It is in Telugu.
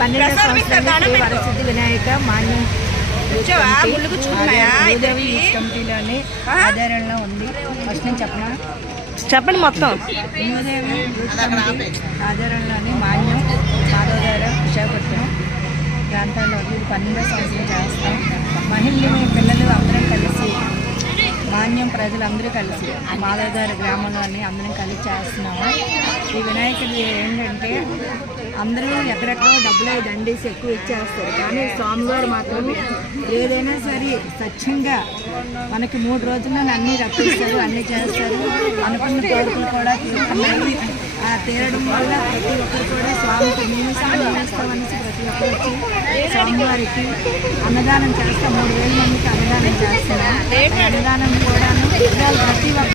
12వ సంవత్సరానికి వరసిద్ధి వినాయక మాన్యం భూదేవి కమిటీలోని ఆధారంలో ఉంది. ఫస్ట్ నేను చెప్పండి మొత్తం. భూదేవి కమిటీ ఆధారంలోని మాన్యం మాధవగారు విశాఖపట్నం ప్రాంతాల్లో 12వ సంవత్సరం చేస్తాం. మహిళలు పిల్లలు అందరం కలిసి మాన్యం ప్రజలందరూ కలిసి మాధవగారి గ్రామంలోని అందరం కలిసి చేస్తున్నాము. ఈ వినాయకుడు ఏంటంటే అందరూ ఎక్కడెక్కడో డబ్బులు దండేసి ఎక్కువ ఇచ్చేస్తారు, కానీ స్వామివారు మాత్రం ఏదైనా సరే స్వచ్ఛంగా మనకి 3 రోజుల్లో అన్నీ రప్పిస్తారు, అన్నీ చేస్తారు. అనుకున్న కోరికలు కూడా తీరడం వల్ల ప్రతి ఒక్కరు కూడా స్వామికి నియమిస్తామనేసి ప్రతి ఒక్కరు వచ్చి స్వామివారికి అన్నదానం చేస్తాం. 3000 మందికి అన్నదానం చేస్తున్నాం. అన్నదానం కూడా ప్రతి ఒక్క